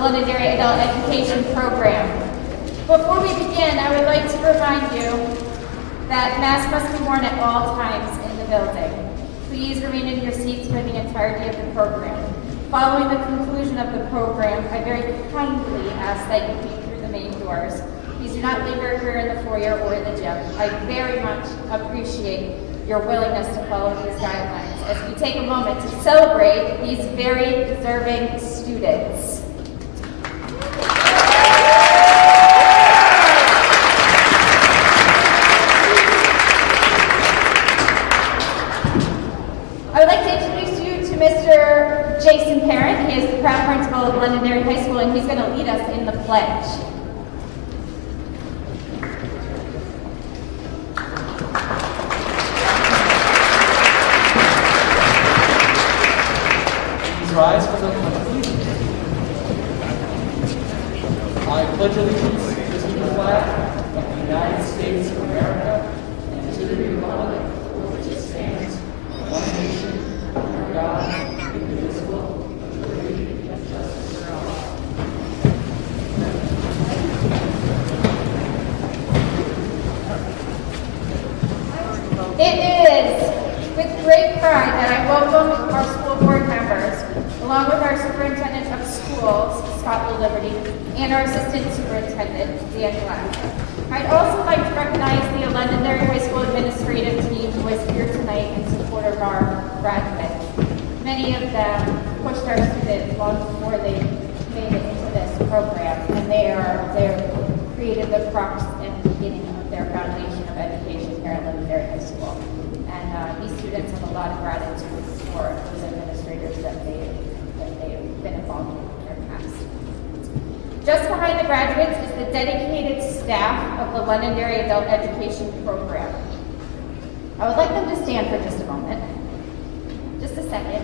Londonderry Adult Education Program. Before we begin, I would like to remind you that masks must be worn at all times in the building. Please remain in your seats for the entirety of the program. Following the conclusion of the program, I very kindly ask that you leave through the main doors. Please do not linger here in the foyer or in the gym. I very much appreciate your willingness to follow these guidelines as we take a moment to celebrate these very deserving students. I would like to introduce you to Mr. Jason Parent. He is the proud principal of Londonderry High School, and he's going to lead us in the pledge. Rise for the pledge. I pledge allegiance to the flag of the United States of America and to the republic for which it stands, one nation, under God, indivisible, with liberty and justice for all. It is with great pride that I welcome our school board members, along with our superintendent of schools, Scott Liberty, and our assistant superintendent, Dan Glass. I'd also like to recognize the Londonderry High School administrative team who is here tonight in support of our graduates. Many of them pushed our students long before they made it into this program, and they created the crux and beginning of their foundation of education here at Londonderry High School. And these students have a lot of gratitude for those administrators that they've been involved in their past. Just behind the graduates is the dedicated staff of the Londonderry Adult Education Program. I would like them to stand for just a moment. Just a second.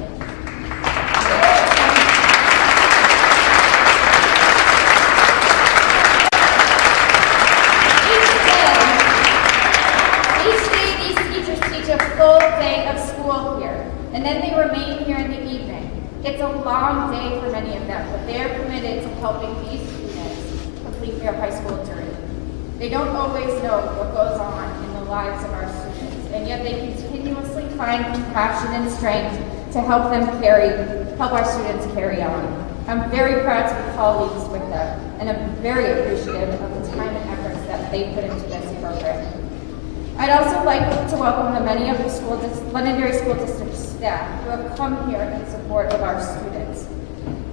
Each day these teachers teach a full day of school here, and then they remain here in the evening. It's a long day for many of them, but they're committed to helping these students complete their high school journey. They don't always know what goes on in the lives of our students, and yet they continuously find compassion and strength to help our students carry on. I'm very proud to be colleagues with them, and I'm very appreciative of the time and efforts that they put into this program. I'd also like to welcome the many of the Londonderry School District staff who have come here in support of our students.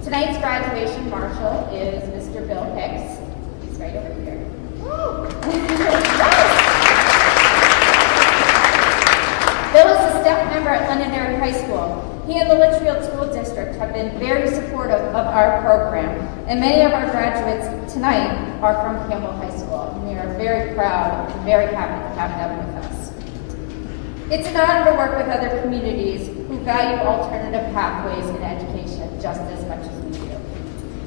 Tonight's graduation marshal is Mr. Bill Hicks. He's right over here. Bill is a staff member at Londonderry High School. He and the Litchfield School District have been very supportive of our program, and many of our graduates tonight are from Campbell High School. We are we're very proud and very happy to have them with us. It's an honor to work with other communities who value alternative pathways in education just as much as we do.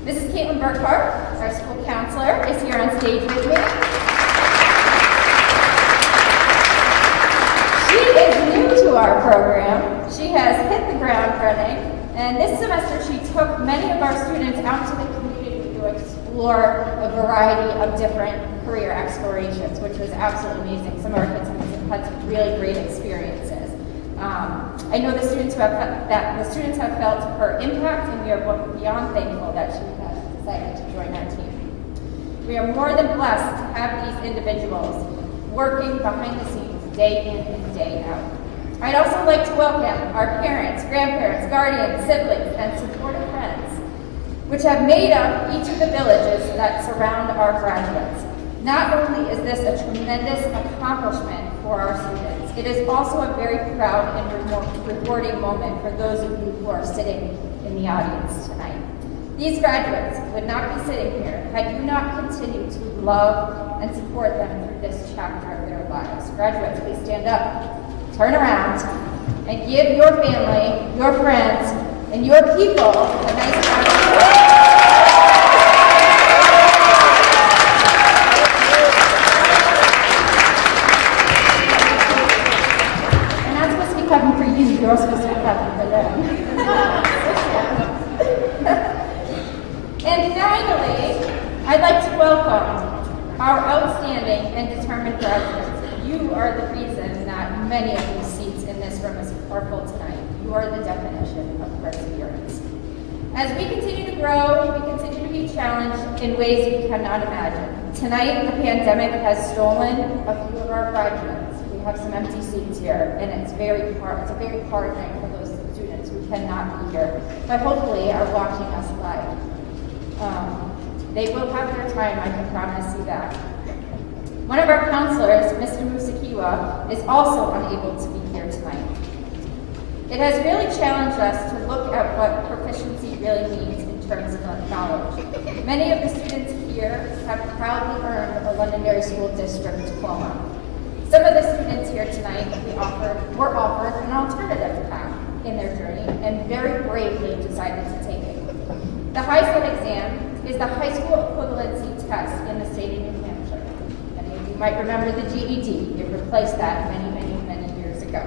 Mrs. Caitlin Burkhart, our school counselor, is here on stage with me. She is new to our program. She has hit the ground running, and this semester she took many of our students out to the community to explore a variety of different career explorations, which was absolutely amazing. Some of our kids have had some really great experiences. I know the students have felt her impact, and we are beyond thankful that she has decided to join our team. We are more than blessed to have these individuals working behind the scenes day in and day out. I'd also like to welcome our parents, grandparents, guardians, siblings, and supportive friends, which have made up each of the villages that surround our graduates. Not only is this a tremendous accomplishment for our students, it is also a very proud and rewarding moment for those of you who are sitting in the audience tonight. These graduates would not be sitting here had you not continued to love and support them through this chapter of their lives. Graduates, please stand up, turn around, and give your family, your friends, and your people a nice round of applause. You're supposed to be clapping for them. And finally, I'd like to welcome our outstanding and determined graduates. You are the reason that many of these seats in this room are full tonight. You are the definition of perseverance. As we continue to grow, we continue to be challenged in ways we cannot imagine. Tonight, the pandemic has stolen a few of our graduates. We have some empty seats here, and it's a very hard night for those students who cannot be here, but hopefully are watching us live. They will have their time, I can promise you that. One of our counselors, Mr. Musakiwa, is also unable to be here tonight. It has really challenged us to look at what proficiency really means in terms of knowledge. Many of the students here have proudly earned a Londonderry School District diploma. Some of the students here tonight were offered an alternative path in their journey and very bravely decided to take it. The HiSET exam is the high school equivalency test in the state of New Hampshire. Many of you might remember the GED. It replaced that many years ago.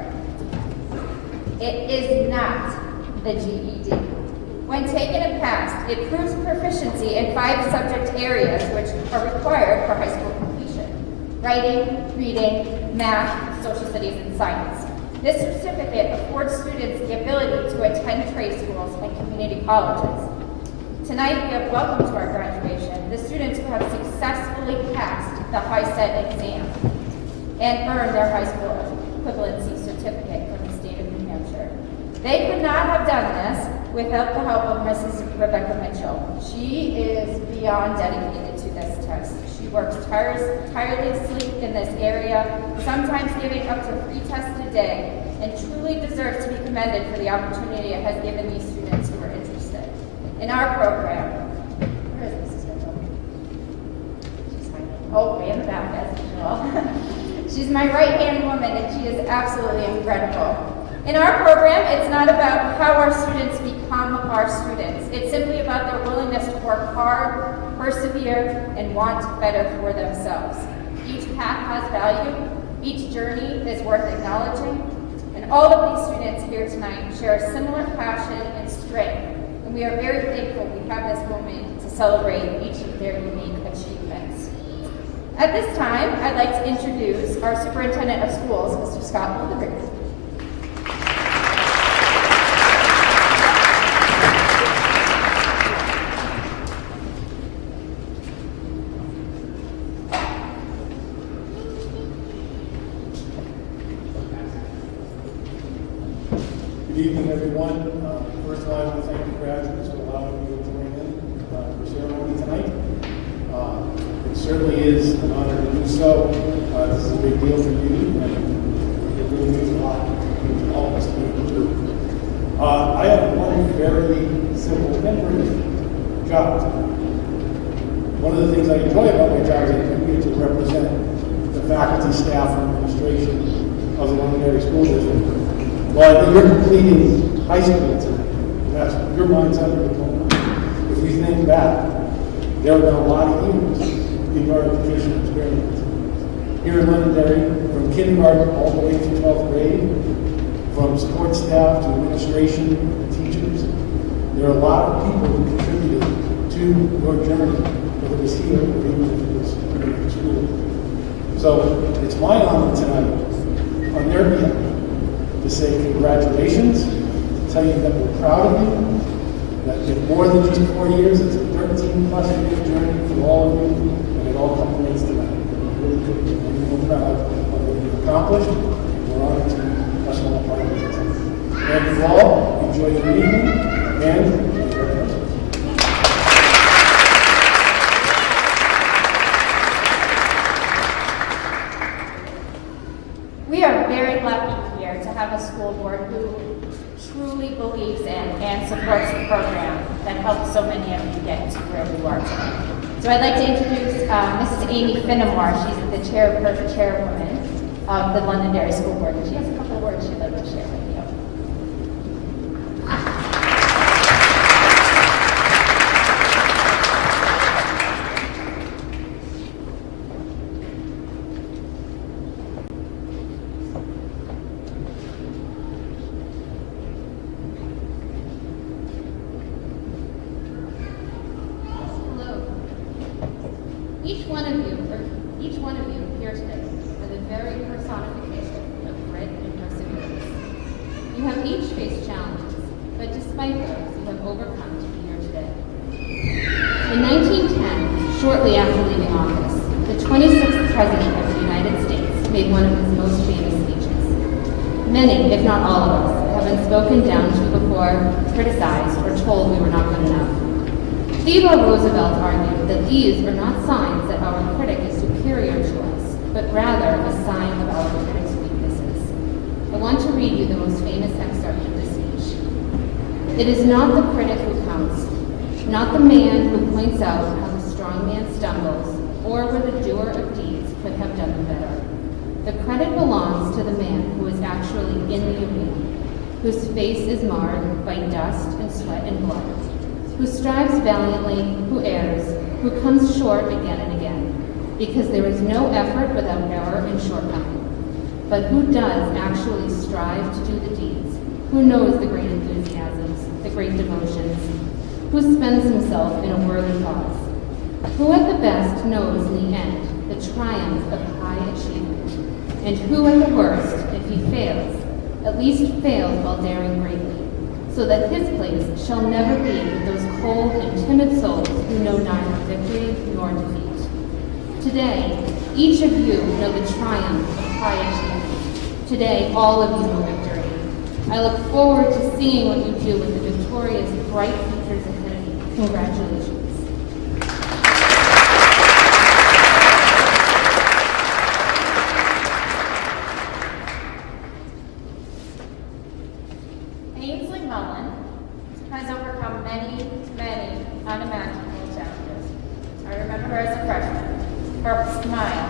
It is not the GED. When taken and passed, it proves proficiency in 5 subject areas which are required for high school completion: writing, reading, math, social studies, and science. This certificate affords students the ability to attend trade schools and community colleges. Tonight, we have welcomed to our graduation the students who have successfully passed the HiSET exam and earned their high school equivalency certificate from the state of New Hampshire. They could not have done this without the help of Mrs. Rebecca Mitchell. She is beyond dedicated to this test. She works tirelessly in this area, sometimes giving up to 3 tests a day, and truly deserves to be commended for the opportunity it has given these students who are interested. In our program, where is Mrs. Mitchell? She's way in the back as usual. She's my right-hand woman, and she is absolutely incredible. In our program, it's not about how our students become our students. It's simply about their willingness to work hard, persevere, and want better for themselves. Each path has value, each journey is worth acknowledging, and all of these students here tonight share a similar passion and strength, and we are very thankful we have this moment to celebrate each of their unique achievements. At this time, I'd like to introduce our Superintendent of Schools, Mr. Scott Lundberg. Good evening, everyone. First of all, I want to thank the graduates for allowing me to join in for ceremony tonight. It certainly is an honor to do so. This is a big deal for you, and it really means a lot to all of us to be able to do. I have one very simple and brief job. One of the things I enjoy about my job is I can be to represent the faculty, staff, and administration of the Londonderry School District. Well, I think you're completing high school tonight. That's your mind's under the pole. If we think back, there have been a lot of years in your education experience. Here in Londonderry, from kindergarten all the way through 12th grade, from support staff to administration, teachers, there are a lot of people who contributed to your journey, whether it was here or even if it was in school. So it's my honor tonight, on their behalf, to say congratulations, to tell you that we're proud of you, that it's more than just 4 years, it's a 13-plus year journey for all of you, and it all culminates tonight. We're really good, and we're proud of what you've accomplished, and we're honored to be a small part of it. Thank you all, enjoy your evening, and congratulations. We are very lucky here to have a school board who truly believes in and supports the program that helped so many of you get to where you are today. So I'd like to introduce Mrs. Amy Finnemore. She's the chairwoman of the Londonderry School Board, and she has a couple of words she'd like to share with you. Each one of you here today are the very personification of grit and perseverance. You have each faced challenges, but despite those, you have overcome to be here today. In 1910, shortly after leaving office, the 26th President of the United States made one of his most famous speeches. Many, if not all of us, have been spoken down to before, criticized, or told we were not good enough. Theodore Roosevelt argued that these are not signs that our critic is superior to us, but rather a sign of our critic's weaknesses. I want to read you the most famous excerpt of this speech. It is not the critic who counts, not the man who points out how the strong man stumbles, or where the doer of deeds could have done them better. The credit belongs to the man who is actually in the arena, whose face is marred by dust and sweat and blood, who strives valiantly, who errs, who comes short again and again, because there is no effort without error and shortcoming, but who does actually strive to do the deeds, who knows the great enthusiasms, the great devotions, who spends himself in a worthy cause, who at the best knows in the end the triumph of high achievement, and who at the worst, if he fails, at least fails while daring greatly, so that his place shall never be with those cold and timid souls who know neither victory nor defeat. Today, each of you know the triumph of high achievement. Today, all of you know victory. I look forward to seeing what you do with the victorious, bright futures ahead of you. Congratulations. Ainsley Mullen has overcome many, many unimaginable challenges. I remember her as a freshman. Her smile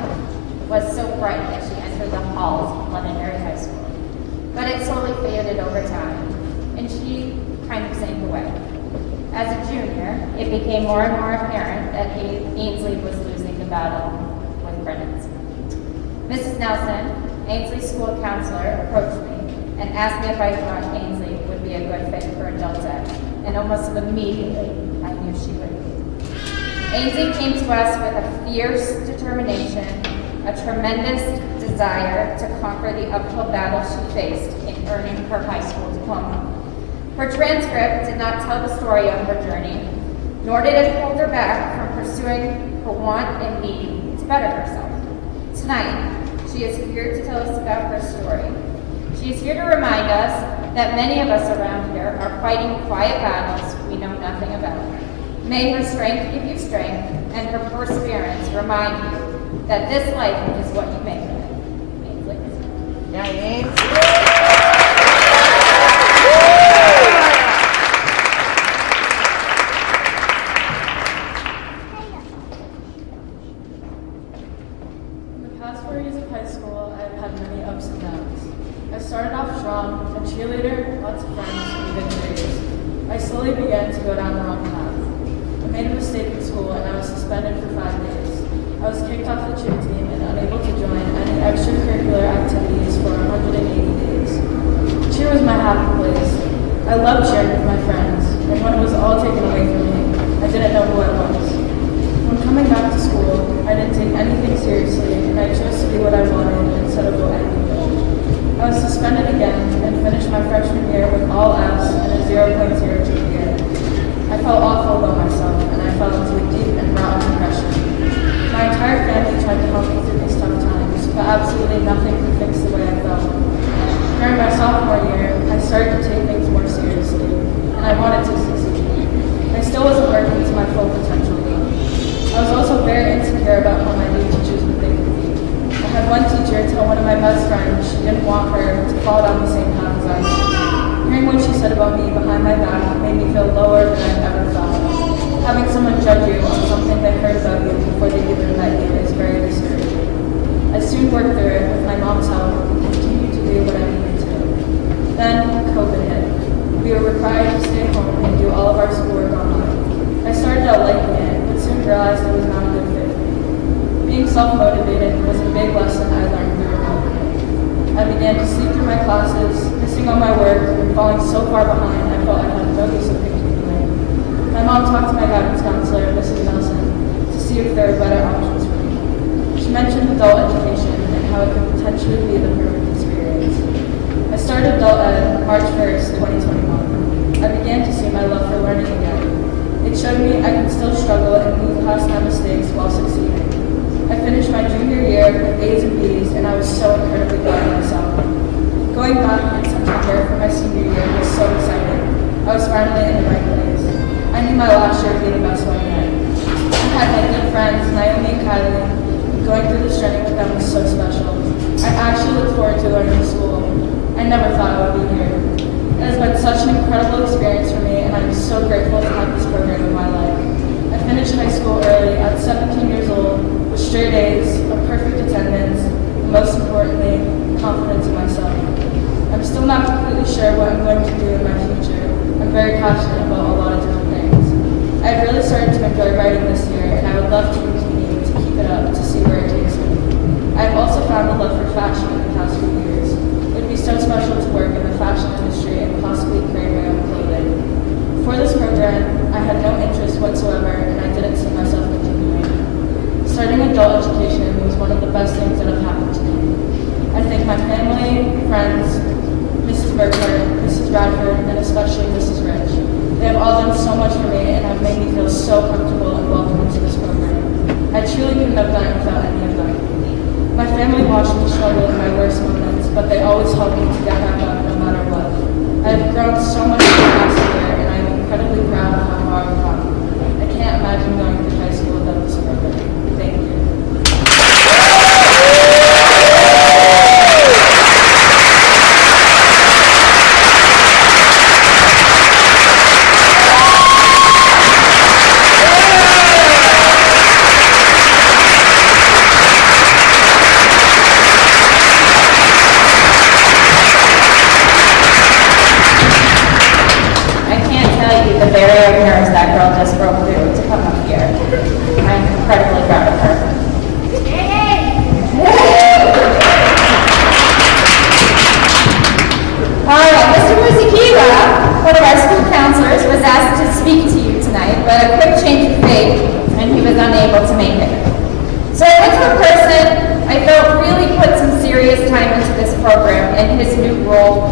was so bright as she entered the halls of Londonderry High School. But it slowly faded over time, and she kind of sank away. As a junior, it became more and more apparent that Ainsley was losing the battle with credits. Mrs. Nelson, Ainsley's school counselor, approached me and asked me if I thought Ainsley would be a good fit for adult ed, and almost immediately I knew she would be. Ainsley came to us with a fierce determination, a tremendous desire to conquer the uphill battle she faced in earning her high school diploma. Her transcript did not tell the story of her journey, nor did it hold her back from pursuing her want and need to better herself. Tonight, she is here to tell us about her story. She is here to remind us that many of us around here are fighting quiet battles we know nothing about. May her strength give you strength, and her perseverance remind you that this life is what you make of it. Ainsley. Yeah, Ainsley. started off strong, a cheerleader, lots of friends, and victories. I slowly began to go down the wrong path. I made a mistake in school and I was suspended for 5 days. I was kicked off the cheer team and unable to join any extracurricular activities for 180 days. Cheer was my happy place. I loved cheering with my friends, and when it was all taken away from me, I didn't know who I was. When coming back to school, I didn't take anything seriously, and I chose to do what I wanted instead of what I needed. I was suspended again and finished my freshman year with all Fs and a 0.0 GPA. I felt awful about myself, and I fell into a deep and rotten depression. My entire family tried to help me through these tough times, but absolutely nothing could fix the way I felt. During my sophomore year, I started to take things more seriously, and I wanted to succeed. I still wasn't working to my full potential, though. I was also very insecure about how my new teachers would think of me. I had one teacher tell one of my best friends she didn't want her to fall down the same path as I did. Hearing what she said about me behind my back made me feel lower than I've ever felt. Having someone judge you on something they heard about you before they even met you is very discouraging. I soon worked through it with my mom's help and continued to do what I needed to. Then COVID hit. We were required to stay home and do all of our schoolwork online. I started out liking it, but soon realized it was not a good fit for me. Being self-motivated was a big lesson I learned through COVID. I began to sleep through my classes, missing all my work, and falling so far behind I felt I had no use of continuing. My mom talked to my guidance counselor, Mrs. Nelson, to see if there were better options for me. She mentioned adult education and how it could potentially be the perfect experience. I started adult ed March 1st, 2021. I began to see my love for learning again. It showed me I could still struggle and move past my mistakes while succeeding. I finished my junior year with A's and B's, and I was so incredibly proud of myself. Going back in September for my senior year was so exciting. I was finally in the right place. I knew my last year would be the best one yet. I had my good friends, Naomi and Kylie, and going through this journey with them was so special. I actually look forward to learning school. I never thought I would be here. It has been such an incredible experience for me, and I'm so grateful to have this program in my life. I finished high school early at 17 years old with straight A's, a perfect attendance, and most importantly, confidence in myself. I'm still not completely sure what I'm going to do in my future. I'm very passionate about a lot of different things. I've really started to enjoy writing this year, and I would love to continue to keep it up to see where it takes me. I've also found a love for fashion in the past few years. It would be so special to work in the fashion industry and possibly create my own clothing. Before this program, I had no interest whatsoever, and I didn't see myself continuing. Starting adult education was one of the best things that have happened to me. I thank my family, friends, Mrs. Burkhardt, Mrs. Radford, and especially Mrs. Rich. They have all done so much for me and have made me feel so comfortable and welcome into this program. I truly couldn't have done it without any of them. My family watched me struggle in my worst moments, but they always helped me to get back up no matter what. I have grown so much in the past year, and I am incredibly proud of how far I've come. I can't imagine going through high school without this program. Thank you.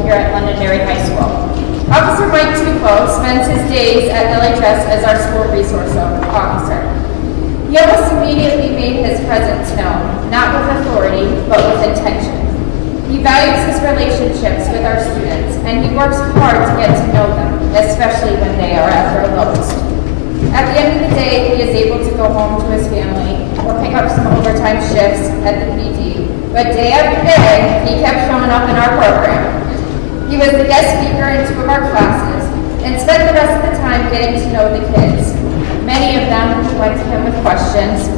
here at Londonderry High School. Officer Mike Tufo spends his days at LHS as our school resource officer. He almost immediately made his presence known, not with authority, but with intention. He values his relationships with our students, and he works hard to get to know them, especially when they are at their lowest. At the end of the day, he is able to go home to his family or pick up some overtime shifts at the PD, but day after day, he kept showing up in our program. He was the guest speaker in 2 of our classes and spent the rest of the time getting to know the kids. Many of them went to him with questions.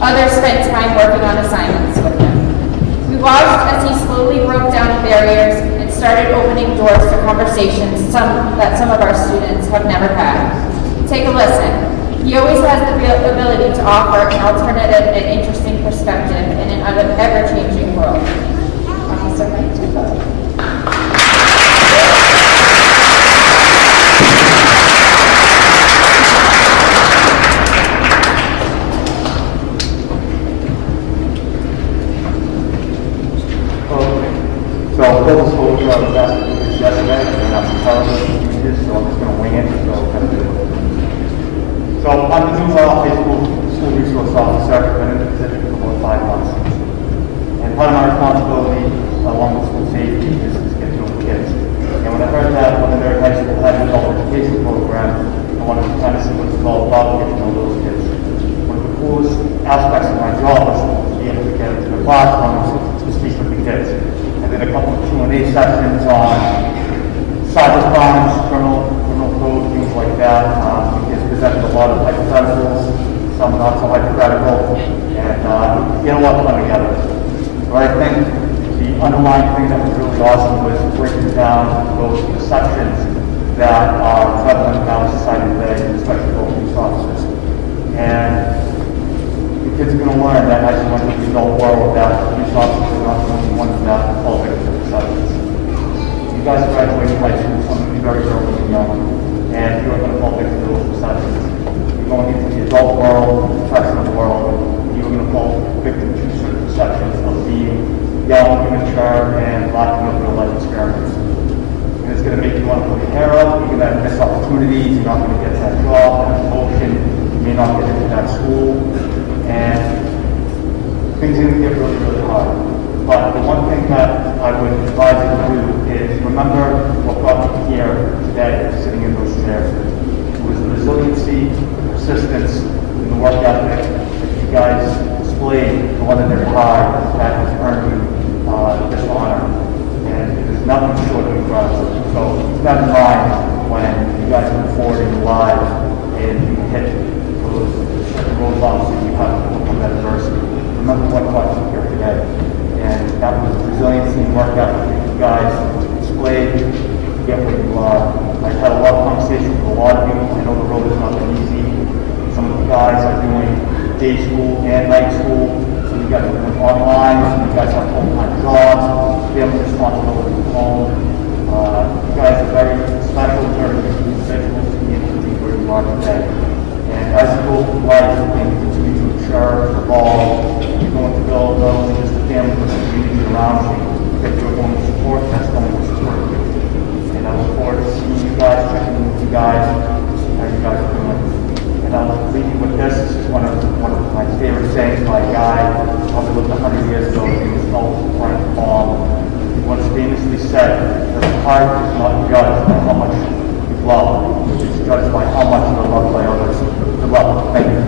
Others spent time working on assignments with him. We watched as he slowly broke down barriers and started opening doors to conversations that some of our students have never had. Take a listen. He always has the ability to offer an alternative and interesting perspective in an ever-changing world. Officer Mike Tico. So full disclosure, I was asked to do this yesterday, and I'm terrible at speeches, so I'm just going to wing it. So I'm the new high school resource officer. I've been in the position for about 5 months. And part of my responsibility, along with school safety, is to get to know the kids. And when I heard that Londonderry High School had an adult education program, I wanted to kind of see what it's all about, get to know those kids. One of the coolest aspects of my job was to be able to get into the classrooms to speak with the kids. I did a couple of Q&A sessions on cyber crimes, criminal code, things like that. The kids presented a lot of hypotheticals, some not so hypothetical, and we had a lot of fun together. But I think the underlying thing that was really awesome was breaking down those perceptions that are prevalent in our society today, especially for police officers. And the kids are going to learn that as you went into the adult world, that police officers are not the only ones that fall victim to perceptions. You guys graduated high school, some of you very early and young, and you're going to fall victim to those perceptions. You're going into the adult world, the professional world, you're going to fall victim to certain perceptions of being young, immature, and lacking of real life experience. And it's going to make you want to pull your hair up, you're going to miss opportunities, you're not going to get that job, that promotion, you may not get into that school, and things are going to get really, really hard. But the one thing that I would advise you to do is remember what brought you here today, sitting in those chairs. It was the resiliency, the persistence, and the work ethic that you guys displayed the Londonderry High that has earned you this honor. And it is nothing short of incredible. So keep that in mind when you guys move forward in your lives and you hit those roadblocks that you have to overcome that adversity. Remember what brought you here today. And that was resiliency and work ethic that you guys displayed to get where you are. I've had a lot of conversations with a lot of you. I know the road is not that easy. Some of you guys are doing day school and night school. Some of you guys are doing online. Some of you guys have full-time jobs, family responsibilities at home. You guys are very special, very unique individuals to be able to be where you are today. And as you go through life and you continue to mature, evolve, you're going to build not only just the family, but the community around you that you're going to support, that's going to support you. And I look forward to seeing you guys, checking in with you guys, see how you guys are doing. And I'll leave you with this. This is one of my favorite sayings by a guy probably lived 100 years ago. His name was Frank Baum. He once famously said that the heart is not judged by how much you love. It's judged by how much you are loved by others. Good luck. Thank you.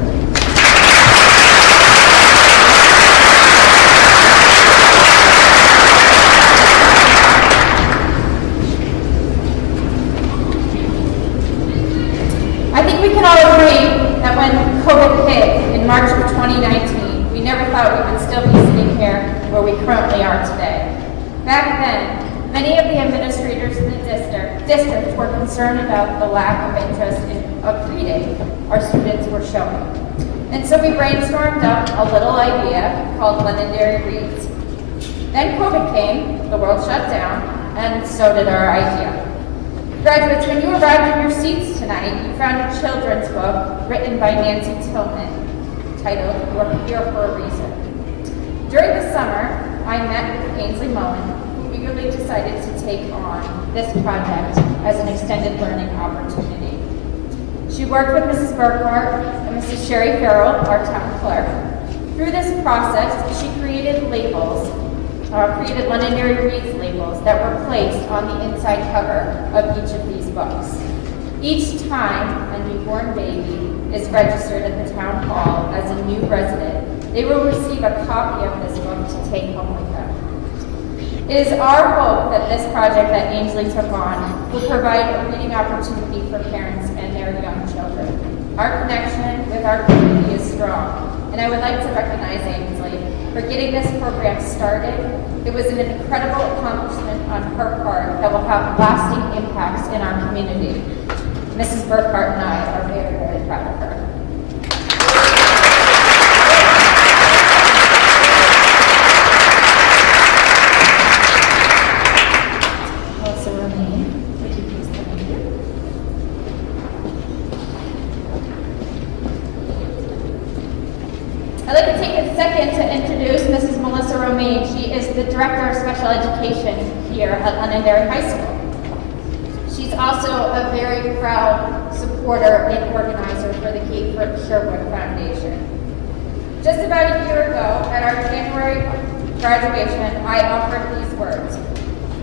I think we can all agree that when COVID hit in March of 2019, we never thought we would still be sitting here where we currently are today. Back then, many of the administrators in the district were concerned about the lack of interest of reading our students were showing. And so we brainstormed up a little idea called Londonderry Reads. Then COVID came, the world shut down, and so did our idea. Graduates, when you arrived in your seats tonight, you found a children's book written by Nancy Tillman, titled You're Here for a Reason. During the summer, I met with Ainsley Mullen, who eagerly decided to take on this project as an extended learning opportunity. She worked with Mrs. Burkhart and Mrs. Sherry Farrell, our town clerk. Through this process, she created Londonderry Reads labels that were placed on the inside cover of each of these books. Each time a newborn baby is registered at the town hall as a new resident, they will receive a copy of this book to take home with them. It is our hope that this project that Ainsley took on will provide a reading opportunity for parents and their young children. Our connection with our community is strong, and I would like to recognize Ainsley for getting this program started, It was an incredible accomplishment on her part that will have lasting impacts in our community. Mrs. Burkhart and I are very, very proud of her. Also remain. Would you please come in here? I'd like to take a second to introduce Mrs. Melissa Romaine. She is the Director of Special Education here at Londonderry High School. She's also a very proud supporter and organizer for the Kate Sherwood Foundation. Just about a year ago, at our January graduation, I offered these words.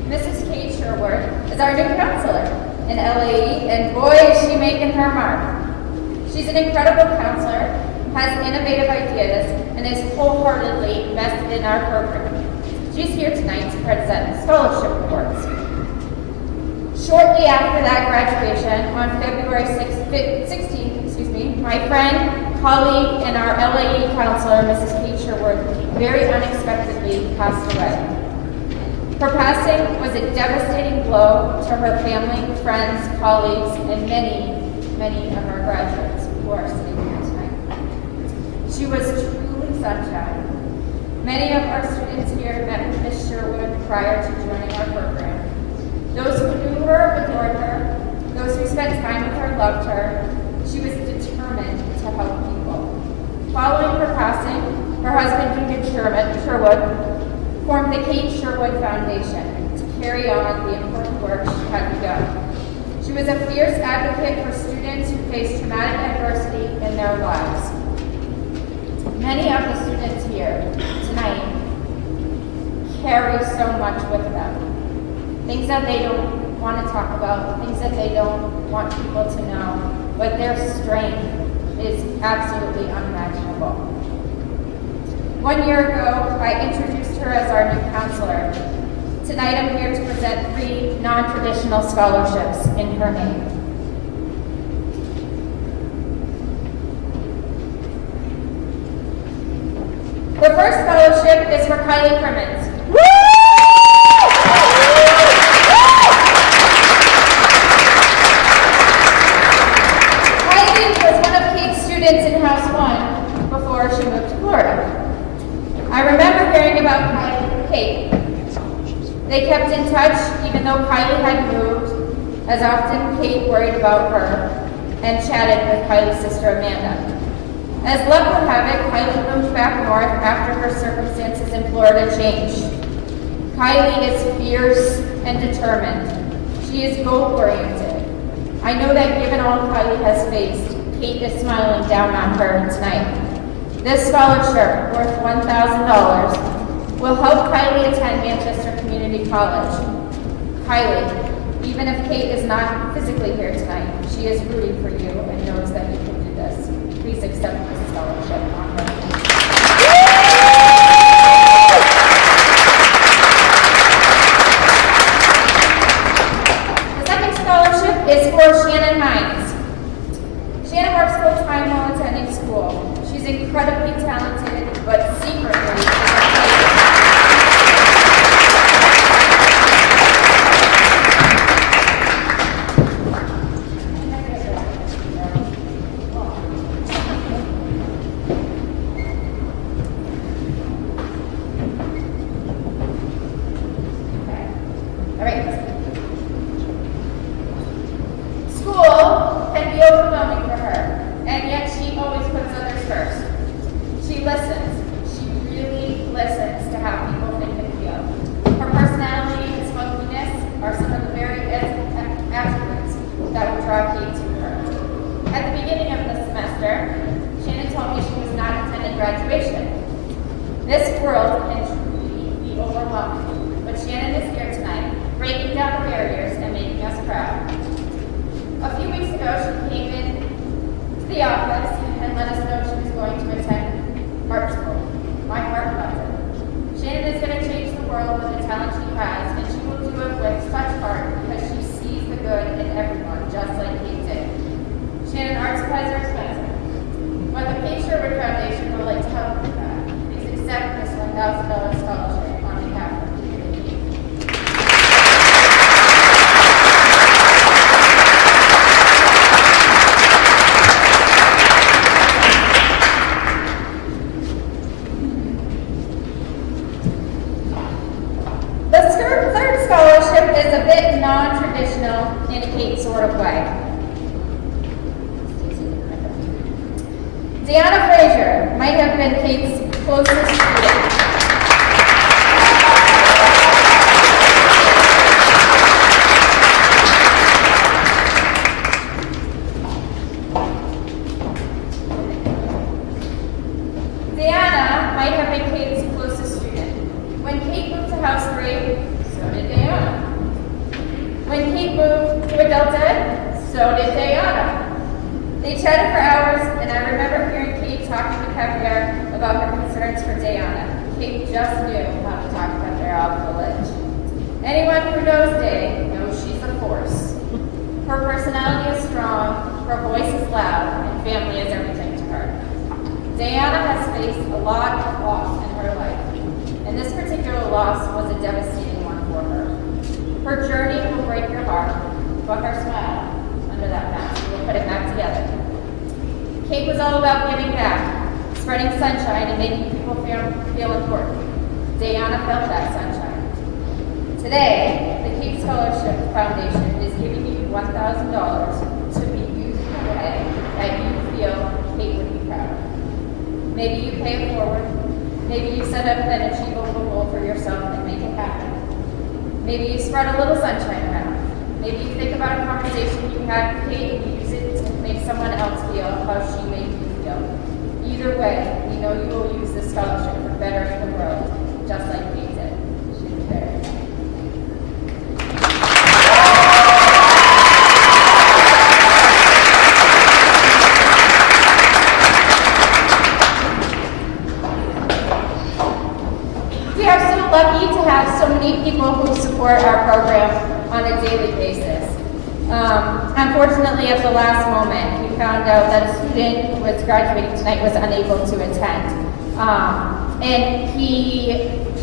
Mrs. Kate Sherwood is our new counselor in LAE, and boy, is she making her mark. She's an incredible counselor, has innovative ideas, and is wholeheartedly invested in our program. She's here tonight to present scholarship awards. Shortly after that graduation, on February 16th, my friend, colleague, and our LAE counselor, Mrs. Kate Sherwood, very unexpectedly passed away. Her passing was a devastating blow to her family, friends, colleagues, and many of our graduates who are sitting here tonight. She was truly sunshine. Many of our students here met with Ms. Sherwood prior to joining our program. Those who knew her adored her. Those who spent time with her loved her. She was determined to help people. Following her passing, her husband, David Sherwood, formed the Kate Sherwood Foundation to carry on the important work she had begun. She was a fierce advocate for students who face traumatic adversity in their lives. Many of the students here tonight carry so much with them. Things that they don't want to talk about, things that they don't want people to know, but their strength is absolutely unimaginable. 1 year ago, I introduced her as our new counselor. Tonight I'm here to present 3 non-traditional scholarships in her name. The first scholarship is for Kylie Crimmins. In House 1 before she moved to Florida. I remember hearing about Kylie and Kate. They kept in touch even though Kylie had moved, as often Kate worried about her and chatted with Kylie's sister Amanda. As luck would have it, Kylie moved back north after her circumstances in Florida changed. Kylie is fierce and determined. She is goal-oriented. I know that given all Kylie has faced, Kate is smiling down on her tonight. This scholarship, worth $1,000, will help Kylie attend Manchester Community College. Kylie, even if Kate is not physically here tonight, she is rooting for you and knows that you can do this. Please accept this scholarship on her. The second scholarship is for Shannon Hines. Shannon works full-time while attending school. She's incredibly talented, but secretly a bit non-traditional in a Kate sort of way. Deanna Frazier might have been Kate's closest student. Deanna might have been Kate's closest student. When Kate moved to House 3, so did Deanna. When Kate moved to adulthood, so did Deanna. They chatted for hours, and I remember hearing Kate talking to Javier about her concerns for Deanna. Kate just knew how to talk Javier off the ledge. Anyone who knows Day knows she's a force. Her personality is strong, her voice is loud, and family is everything to her. Deanna has faced a lot of loss in her life, and this particular loss was a devastating one for her. Her journey will break your heart, but her smile under that mask will put it back together. Kate was all about giving back, spreading sunshine and making people feel important. Deanna felt that sunshine. Today, the Kate Scholarship Foundation is giving you $1,000 to be used in a way that you feel Kate would be proud of. Maybe you pay it forward. Maybe you set up an achievable goal for yourself and make it happen. Maybe you spread a little sunshine around. Maybe you think about a conversation you had with Kate and use it to make someone else feel how she made you feel. Either way, we know you will use this scholarship for bettering the world, just like Kate did. She was very happy. We are so lucky to have so many people who support our program on a daily basis. Unfortunately, at the last moment, we found out that a student who was graduating tonight was unable to attend. And he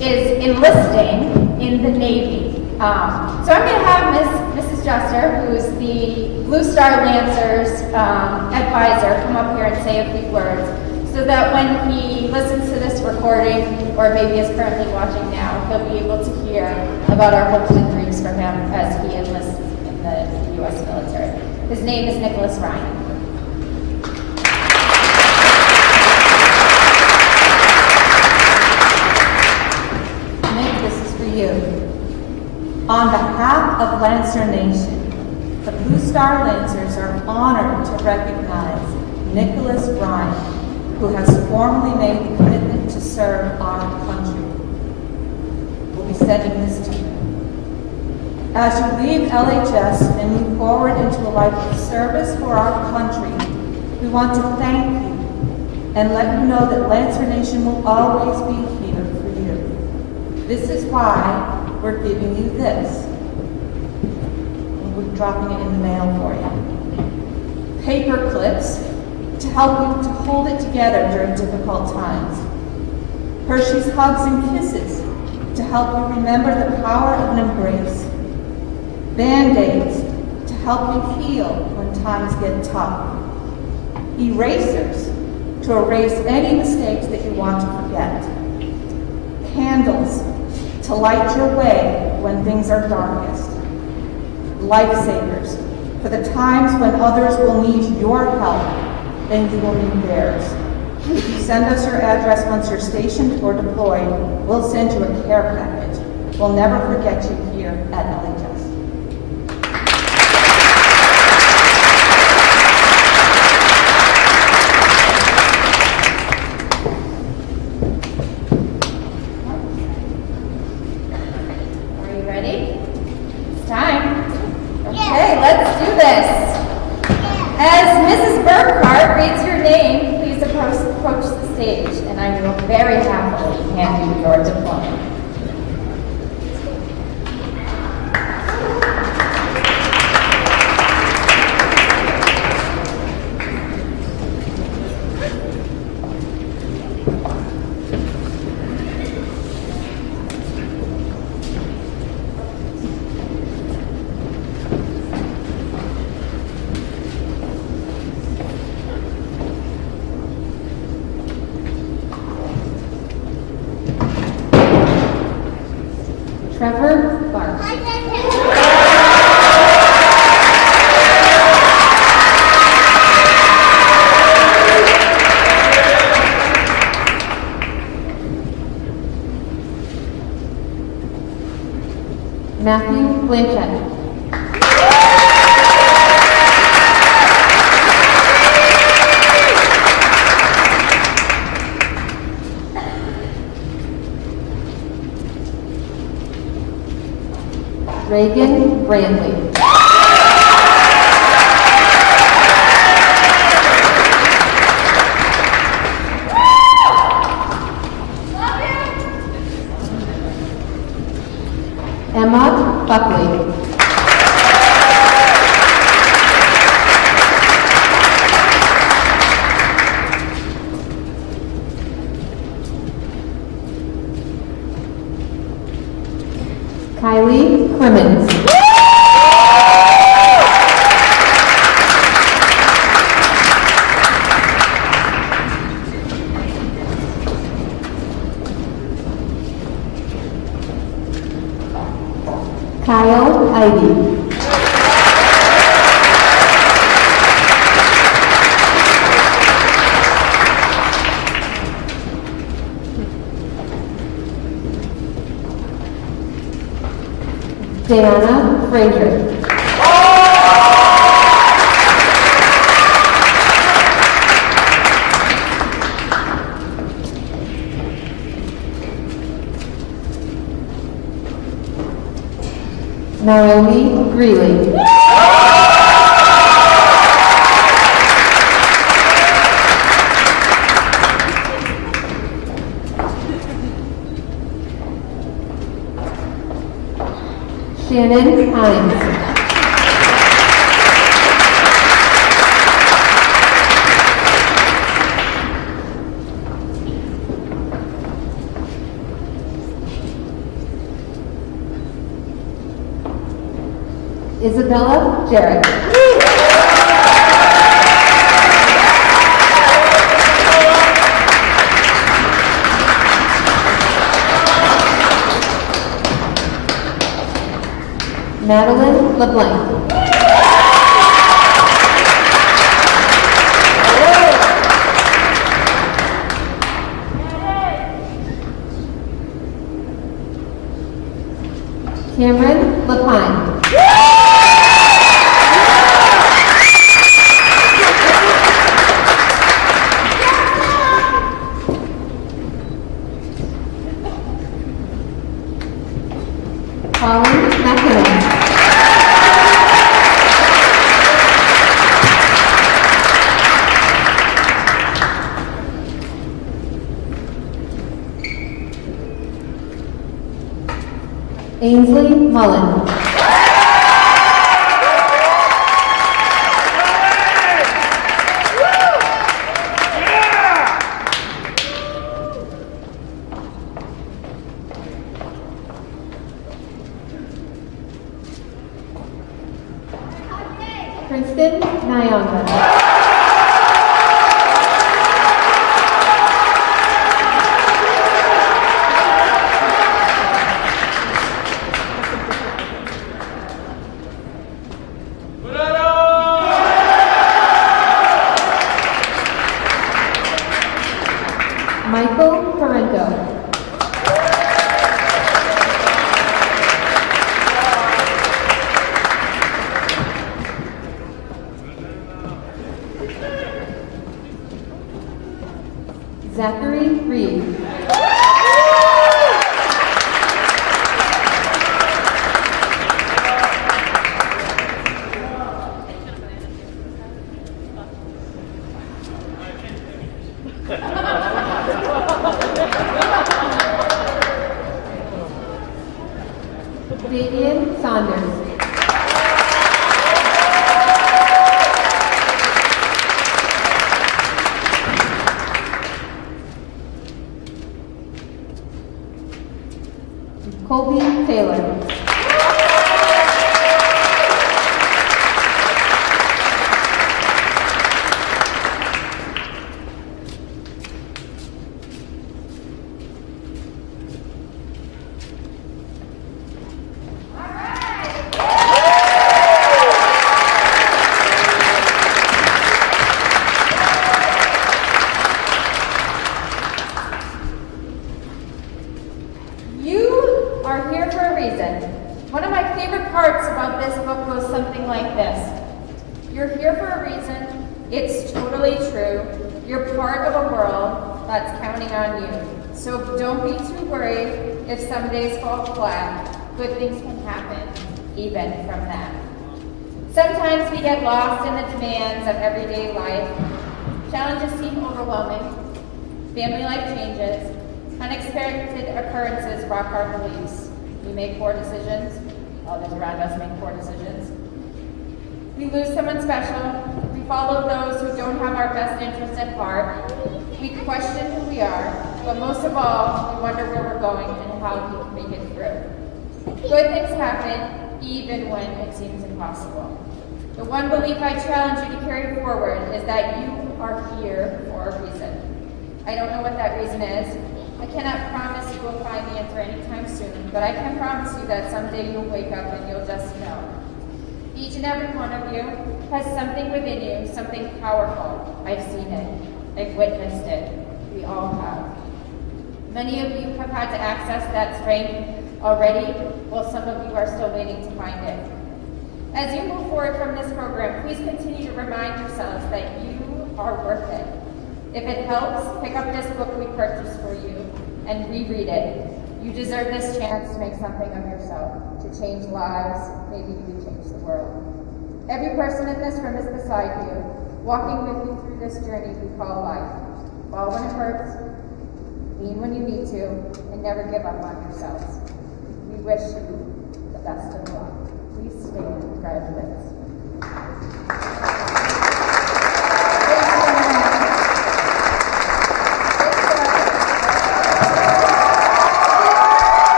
is enlisting in the Navy. So I'm going to have Mrs. Juster, who is the Blue Star Lancers advisor, come up here and say a few words, so that when he listens to this recording, or maybe is currently watching now, he'll be able to hear about our hopes and dreams for him as he enlists in the U.S. military. His name is Nicholas Ryan. Nick, this is for you. On behalf of Lancer Nation, the Blue Star Lancers are honored to recognize Nicholas Ryan, who has formally made the commitment to serve our country. We'll be sending this to you. As you leave LHS and move forward into a life of service for our country, we want to thank you and let you know that Lancer Nation will always be here for you. This is why we're giving you this. We're dropping it in the mail for you. Paper clips to help you to hold it together during difficult times. Hershey's Hugs and Kisses to help you remember the power of an embrace. Band-Aids to help you heal when times get tough. Erasers to erase any mistakes that you want to forget. Candles to light your way when things are darkest. Lifesavers for the times when others will need your help and you will need theirs. If you send us your address once you're stationed or deployed, we'll send you a care package. We'll never forget you here at LHS. Are you ready? It's time. Okay, let's do this. As Mrs. Burkhart reads your name, please approach the stage, and I will very happily hand you your diploma. Matthew Blanchett. Reagan Brandley. Emma Buckley. Kylie Clemens. Kyle Ivy. Diana Frazier. Naomi Greeley. Shannon Hines. Isabella Jarrett. Madeline LeBlanc. Cameron LaPine. Colin McKinnon. Ainsley Mullen. Kristen Nyonga. Michael Parento. Zachary Reed. Damian Saunders. Colby Taylor. One of my favorite parts about this book goes something like this. You're here for a reason. It's totally true. You're part of a world that's counting on you. So don't be too worried if some days fall flat. Good things can happen even from that. Sometimes we get lost in the demands of everyday life. Challenges seem overwhelming. Family life changes. Unexpected occurrences rock our beliefs. We make poor decisions. Others around us make poor decisions. We lose someone special. We follow those who don't have our best interests at heart. We question who we are, but most of all, we wonder where we're going and how we can make it through. Good things happen, even when it seems impossible. The one belief I challenge you to carry forward is that you are here for a reason. I don't know what that reason is. I cannot promise you will find the answer anytime soon, but I can promise you that someday you'll wake up and you'll just know. Each and every one of you has something within you, something powerful. I've seen it. I've witnessed it. We all have. Many of you have had to access that strength already, while some of you are still waiting to find it. As you move forward from this program, please continue to remind yourselves that you are worth it. If it helps, pick up this book we purchased for you and reread it. You deserve this chance to make something of yourself, to change lives, maybe even change the world. Every person in this room is beside you, walking with you through this journey we call life. Fall when it hurts, lean when you need to, and never give up on yourselves. We wish you